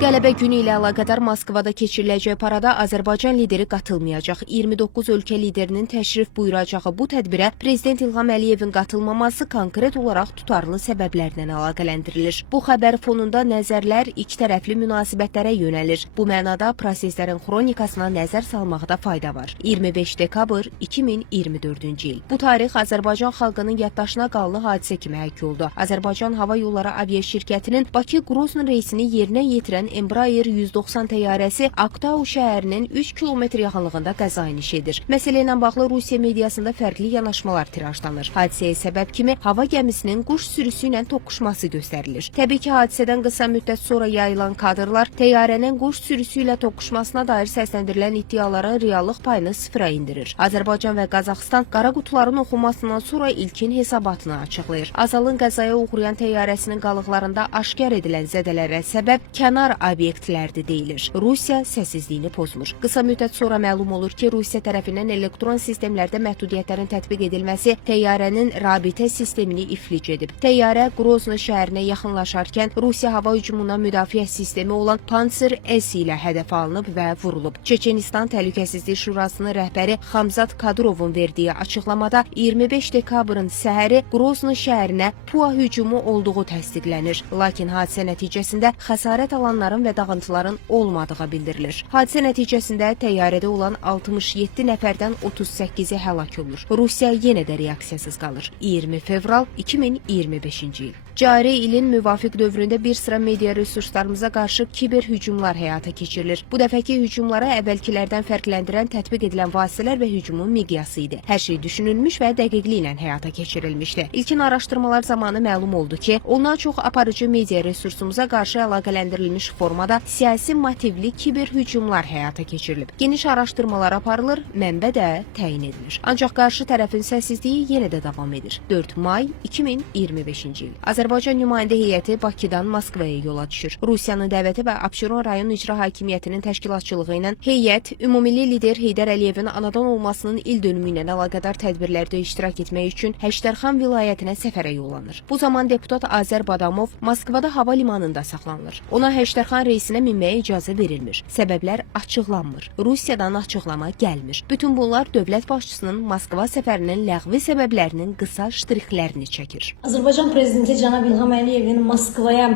Qələbə günü ilə əlaqədar Moskvada keçiriləcək parada Azərbaycan lideri qatılmayacaq. 29 ölkə liderinin təşrif buyuracağı bu tədbirə Prezident İlham Əliyevin qatılmaması konkret olaraq tutarlı səbəblərlə əlaqələndirilir. Bu xəbər fonunda nəzərlər ikitərəfli münasibətlərə yönəlir. Bu mənada proseslərin xronikasına nəzər salmaqda fayda var. 25 dekabr 2024-cü il. Bu tarix Azərbaycan xalqının yaddaşına qallı hadisə kimi həkk oldu. Azərbaycan Hava Yolları Aviaşirkətinin Bakı-Grozny reysini yerinə yetirən Embraer 190 təyyarəsi Aktau şəhərinin 3 kilometr yaxınlığında qəzainiş edir. Məsələ ilə bağlı Rusiya mediasında fərqli yanaşmalar tirajlanır. Hadisəyə səbəb kimi hava gəmisinin quş sürüsü ilə toqquşması göstərilir. Təbii ki, hadisədən qısa müddət sonra yayılan kadrlar təyyarənin quş sürüsü ilə toqquşmasına dair səsləndirilən iddiaların reallıq payını sıfıra indirir. Azərbaycan və Qazaxıstan qara qutuların oxunmasından sonra ilkin hesabatını açıqlayır. Azalın qəzaya uğrayan təyyarəsinin qalıqlarında aşkar edilən zədələrə səbəb kənar obyektlərdir deyilir. Rusiya səssizliyini pozmur. Qısa müddət sonra məlum olur ki, Rusiya tərəfindən elektron sistemlərdə məhdudiyyətlərin tətbiq edilməsi təyyarənin rabitə sistemini iflic edib. Təyyarə Grozny şəhərinə yaxınlaşarkən Rusiya hava hücumundan müdafiə sistemi olan Pantsir S ilə hədəf alınıb və vurulub. Çeçenistan Təhlükəsizlik Şurasının rəhbəri Xamzat Kadyrovun verdiyi açıqlamada 25 dekabrın səhəri Grozny şəhərinə PUA hücumu olduğu təsdiqlənir. Lakin hadisə nəticəsində xəsarət alanların və dağıntıların olmadığı bildirilir. Hadisə nəticəsində təyyarədə olan 67 nəfərdən 38-i həlak olur. Rusiya yenə də reaksiyasız qalır. 20 fevral 2025-ci il. Cari ilin müvafiq dövründə bir sıra media resurslarımıza qarşı kiber hücumlar həyata keçirilir. Bu dəfəki hücumlara əvvəlkilərdən fərqləndirən tətbiq edilən vasitələr və hücumun miqyası idi. Hər şey düşünülmüş və dəqiqliklə həyata keçirilmişdi. İlkin araşdırmalar zamanı məlum oldu ki, ondan çox aparıcı media resursumuza qarşı əlaqələndirilmiş formada siyasi motivli kiber hücumlar həyata keçirilib. Geniş araşdırmalar aparılır, mənbə də təyin edilir. Ancaq qarşı tərəfin səssizliyi yenə də davam edir. 4 may 2025-ci il. Azərbaycan nümayəndə heyəti Bakıdan Moskvaya yola düşür. Rusiyanın dəvəti və Abşeron rayon icra hakimiyyətinin təşkilatçılığı ilə heyət ümumilli lider Heydər Əliyevin anadan olmasının il dönümü ilə əlaqədar tədbirlərdə iştirak etmək üçün Həştərxan vilayətinə səfərə yollanır. Bu zaman deputat Azər Badamov Moskvada hava limanında saxlanılır. Ona Həştərxan reysinə minməyə icazə verilmir. Səbəblər açıqlanmır. Rusiyadan açıqlama gəlmir. Bütün bunlar dövlət başçısının Moskva səfərinin ləğvi səbəblərinin qısa ştrixlərini çəkir. Azərbaycan prezidenti Cənab İlham Əliyevin Moskvaya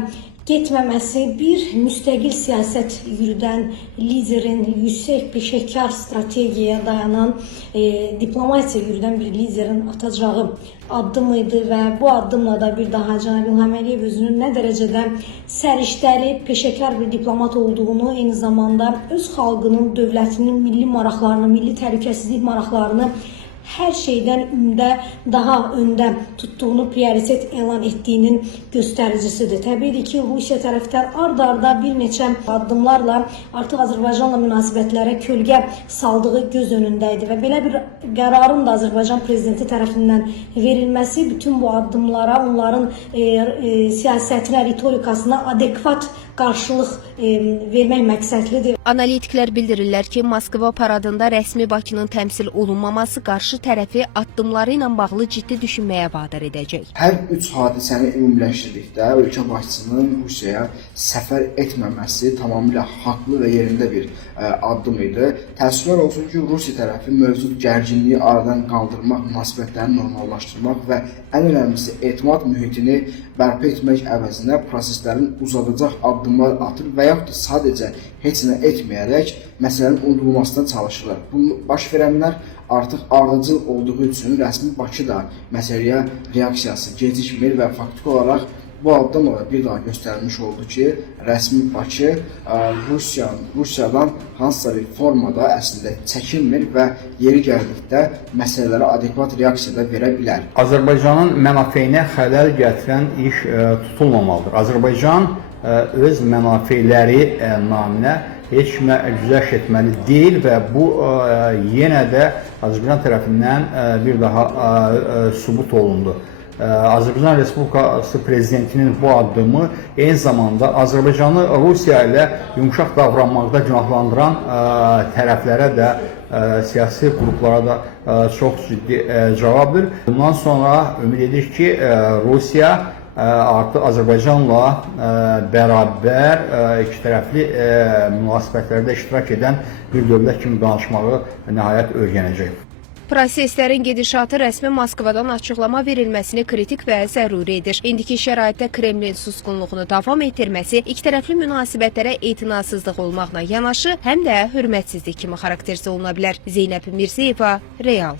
getməməsi bir müstəqil siyasət yürüdən liderin yüksək peşəkar strategiyaya dayanan diplomatiya yürüdən bir liderin atacağı addım idi və bu addımla da bir daha Cənab İlham Əliyev özünün nə dərəcədə səriştəli, peşəkar bir diplomat olduğunu, eyni zamanda öz xalqının, dövlətinin milli maraqlarını, milli təhlükəsizlik maraqlarını hər şeydən daha öndə tuttuğunu, prioritet elan etdiyinin göstəricisidir. Təbii ki, Rusiya tərəfdən ard-arda bir neçə addımlarla artıq Azərbaycanla münasibətlərə kölgə saldığı göz önündəydi və belə bir qərarın da Azərbaycan prezidenti tərəfindən verilməsi bütün bu addımlara, onların siyasətinə, ritorikasına adekvat qarşılıq vermək məqsədlidir. Analitiklər bildirirlər ki, Moskva paradında rəsmi Bakının təmsil olunmaması qarşı tərəfi addımları ilə bağlı ciddi düşünməyə vadar edəcək. Hər üç hadisəni ümumiləşdirdikdə ölkə başçısının Rusiyaya səfər etməməsi tamamilə haqlı və yerində bir addım idi. Təəssüflər olsun ki, Rusiya tərəfi mövcud gərginliyi aradan qaldırmaq, münasibətlərini normallaşdırmaq və ən önəmlisi etimad mühitini bərpa etmək əvəzinə proseslərin uzadacaq addımlar atır və yaxud da sadəcə heç nə etməyərək məsələnin unudulmasına çalışırlar. Bu baş verənlər artıq ardıcıl olduğu üçün rəsmi Bakı da məsələyə reaksiyası gecikmir və faktiki olaraq bu addımla da bir daha göstərilmiş oldu ki, rəsmi Bakı Rusiyadan hansısa bir formada əslində çəkinmir və yeri gəldikdə məsələlərə adekvat reaksiya da verə bilər. Azərbaycanın mənafeyinə xələl gətirən iş tutulmamalıdır. Azərbaycan öz mənafeyləri naminə heç kimə güzəşt etməli deyil və bu yenə də Azərbaycan tərəfindən bir daha sübut olundu. Azərbaycan Respublikası Prezidentinin bu addımı eyni zamanda Azərbaycanı Rusiya ilə yumuşaq davranmaqda günahlandıran tərəflərə də, siyasi qruplara da çox ciddi cavabdır. Bundan sonra ümid edirik ki, Rusiya artıq Azərbaycanla bərabər ikitərəfli münasibətlərdə iştirak edən bir dövlət kimi danışmağı nəhayət öyrənəcək. Proseslərin gedişatı rəsmi Moskvadan açıqlama verilməsini kritik və zəruri edir. İndiki şəraitdə Kremlin susqunluğunu davam etdirməsi ikitərəfli münasibətlərə etinasızlıq olmaqla yanaşı, həm də hörmətsizlik kimi xarakterizə oluna bilər. Zeynəb Mirzəyeva, Real.